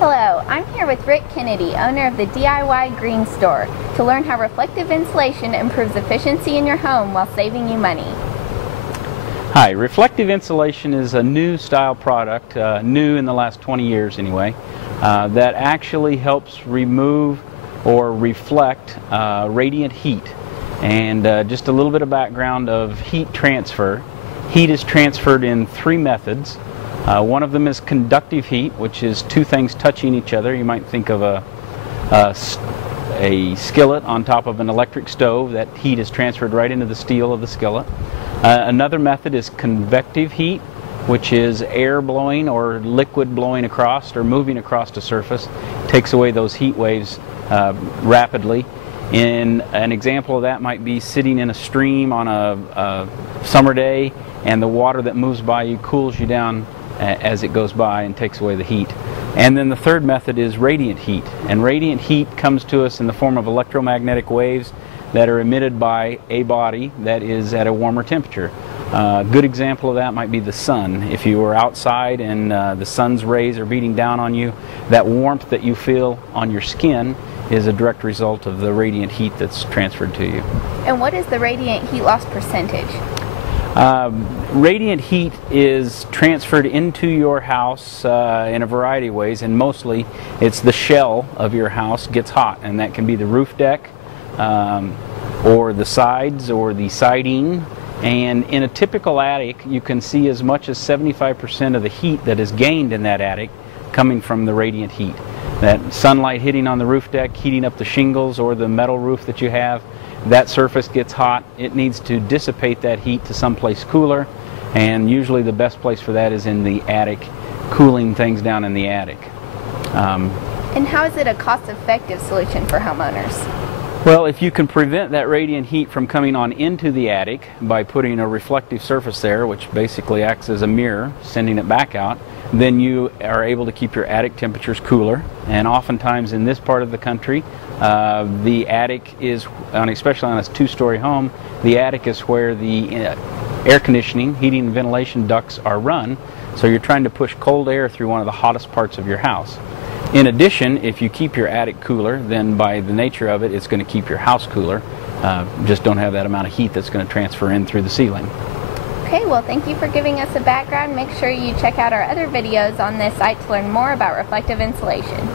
Hello, I'm here with Rick Kennedy, owner of the DIY Green Store, to learn how reflective insulation improves efficiency in your home while saving you money. Hi, reflective insulation is a new style product, new in the last 20 years anyway, that actually helps remove or reflect radiant heat. And just a little bit of background of heat transfer. Heat is transferred in three methods. One of them is conductive heat, which is two things touching each other. You might think of a skillet on top of an electric stove. That heat is transferred right into the steel of the skillet. Another method is convective heat, which is air blowing or liquid blowing across or moving across a surface. Takes away those heat waves rapidly. An example of that might be sitting in a stream on a summer day, and the water that moves by you cools you down as it goes by and takes away the heat. And then the third method is radiant heat. And radiant heat comes to us in the form of electromagnetic waves that are emitted by a body that is at a warmer temperature. A good example of that might be the sun. If you were outside and the sun's rays are beating down on you, that warmth that you feel on your skin is a direct result of the radiant heat that's transferred to you. And what is the radiant heat loss percentage? Radiant heat is transferred into your house in a variety of ways, and mostly it's the shell of your house gets hot, and that can be the roof deck or the sides or the siding. And in a typical attic, you can see as much as 75% of the heat that is gained in that attic coming from the radiant heat. That sunlight hitting on the roof deck, heating up the shingles or the metal roof that you have, that surface gets hot. It needs to dissipate that heat to someplace cooler, and usually the best place for that is in the attic, cooling things down in the attic. And how is it a cost-effective solution for homeowners? Well, if you can prevent that radiant heat from coming on into the attic by putting a reflective surface there, which basically acts as a mirror, sending it back out, then you are able to keep your attic temperatures cooler. And oftentimes in this part of the country, the attic is, especially on a two-story home, the attic is where the air conditioning, heating and ventilation ducts are run. So you're trying to push cold air through one of the hottest parts of your house. In addition, if you keep your attic cooler, then by the nature of it, it's going to keep your house cooler. Just don't have that amount of heat that's going to transfer in through the ceiling. Okay, well, thank you for giving us a background. Make sure you check out our other videos on this site to learn more about reflective insulation.